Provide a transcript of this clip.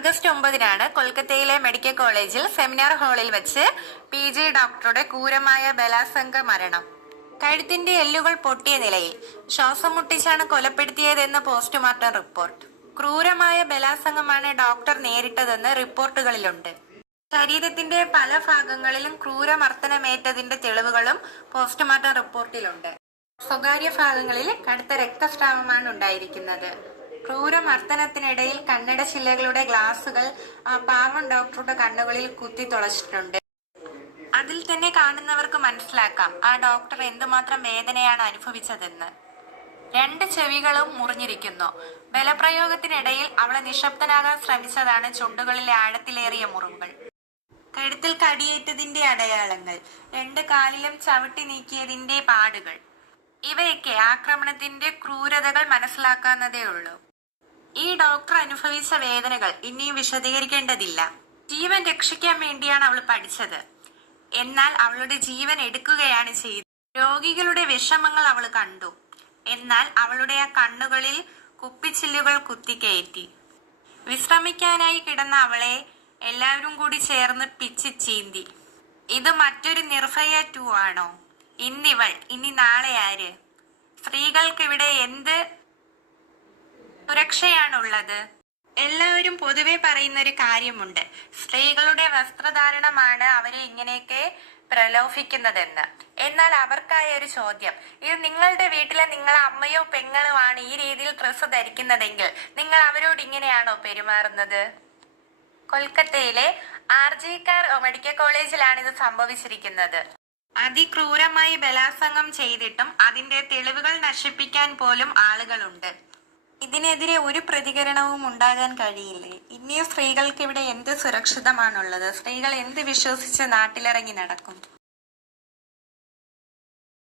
August 9 കൊൽക്കത്തയിലെ medical കോളേജിൽ seminar ഹാളിൽ വെച്ച് PG ഡോക്ടറുടെ ക്രൂരമായ ബലാത്സംഗ മരണം. കഴുത്തിന്റെ എല്ലുകൾ പൊട്ടിയ നിലയിൽ ശ്വാസം മുട്ടിച്ചാണ് കൊലപ്പെടുത്തിയതെന്ന് പോസ്റ്റ്മോർട്ടം റിപ്പോർട്ട്. ക്രൂരമായ ബലാത്സംഗമാണ് ഡോക്ടർ നേരിട്ടതെന്ന് റിപ്പോർട്ടുകളിലുണ്ട്. ശരീരത്തിന്റെ പല ഭാഗങ്ങളിലും ക്രൂരമർദ്ദനമേറ്റതിന്റെ തെളിവുകളും പോസ്റ്റ്മോർട്ടം റിപ്പോർട്ടിലുണ്ട്. സ്വകാര്യ ഭാഗങ്ങളിൽ കടുത്ത രക്തസ്രാവമാണ് ഉണ്ടായിരിക്കുന്നത്. ക്രൂരമർദ്ദനത്തിനിടയിൽ കണ്ണടച്ചില്ലകളുടെ ഗ്ലാസുകൾ ആ പാവം ഡോക്ടറുടെ കണ്ണുകളിൽ കുത്തി തുളച്ചിട്ടുണ്ട്. അതിൽ തന്നെ കാണുന്നവർക്ക് മനസ്സിലാക്കാം ആ ഡോക്ടർ എന്തുമാത്രം വേദനയാണ് അനുഭവിച്ചതെന്ന്. 2 ചെവികളും മുറിഞ്ഞിരിക്കുന്നു. ബലപ്രയോഗത്തിനിടയിൽ അവളെ നിശബ്ദനാകാൻ ശ്രമിച്ചതാണ് ചുണ്ടുകളിലെ ആഴത്തിലേറിയ മുറിവുകൾ. കഴുത്തിൽ കടിയേറ്റതിന്റെ അടയാളങ്ങൾ, 2 കാലിലും ചവിട്ടി നീക്കിയതിന്റെ പാടുകൾ. ഇവയൊക്കെ ആക്രമണത്തിന്റെ ക്രൂരതകൾ മനസ്സിലാക്കാവുന്നതേ ഉള്ളൂ. ഈ ഡോക്ടർ അനുഭവിച്ച വേദനകൾ ഇനിയും വിശദീകരിക്കേണ്ടതില്ല. ജീവൻ രക്ഷിക്കാൻ വേണ്ടിയാണ് അവൾ പഠിച്ചത്. എന്നാൽ അവളുടെ ജീവൻ എടുക്കുകയാണ് ചെയ്തത്. രോഗികളുടെ വിഷമങ്ങൾ അവൾ കണ്ടു. എന്നാൽ അവളുടെ ആ കണ്ണുകളിൽ കുപ്പിച്ചില്ലുകൾ കുത്തിക്കയറ്റി. വിശ്രമിക്കാനായി കിടന്ന അവളെ എല്ലാവരും കൂടി ചേർന്ന് പിച്ച് ചീന്തി. ഇത് മറ്റൊരു നിർഭയ 2 ആണോ? ഇന്നിവൾ, ഇനി നാളെ ആര്? സ്ത്രീകൾക്കിവിടെ എന്ത് സുരക്ഷയാണുള്ളത്? എല്ലാവരും പൊതുവെ പറയുന്ന ഒരു കാര്യമുണ്ട്, സ്ത്രീകളുടെ വസ്ത്രധാരണമാണ് അവരെ ഇങ്ങനെയൊക്കെ പ്രലോഭിക്കുന്നതെന്ന്. എന്നാൽ അവർക്കായ ഒരു ചോദ്യം, ഇത് നിങ്ങളുടെ വീട്ടിലെ നിങ്ങളെ അമ്മയോ പെങ്ങളോ ആണ് ഈ രീതിയിൽ ഡ്രസ്സ് ധരിക്കുന്നതെങ്കിൽ നിങ്ങൾ അവരോട് ഇങ്ങനെയാണോ പെരുമാറുന്നത്? കൊൽക്കത്തയിലെ RG കാർ മെഡിക്കൽ കോളേജിലാണ് ഇത് സംഭവിച്ചിരിക്കുന്നത്. അതിക്രൂരമായി ബലാത്സംഗം ചെയ്തിട്ടും അതിന്റെ തെളിവുകൾ നശിപ്പിക്കാൻ പോലും ആളുകളുണ്ട്. ഇതിനെതിരെ ഒരു പ്രതികരണവും ഉണ്ടാകാൻ കഴിയില്ലേ? ഇനിയും സ്ത്രീകൾക്ക് ഇവിടെ എന്ത് സുരക്ഷിതമാണുള്ളത്? സ്ത്രീകൾ എന്ത് വിശ്വസിച്ച് നാട്ടിലിറങ്ങി നടക്കും?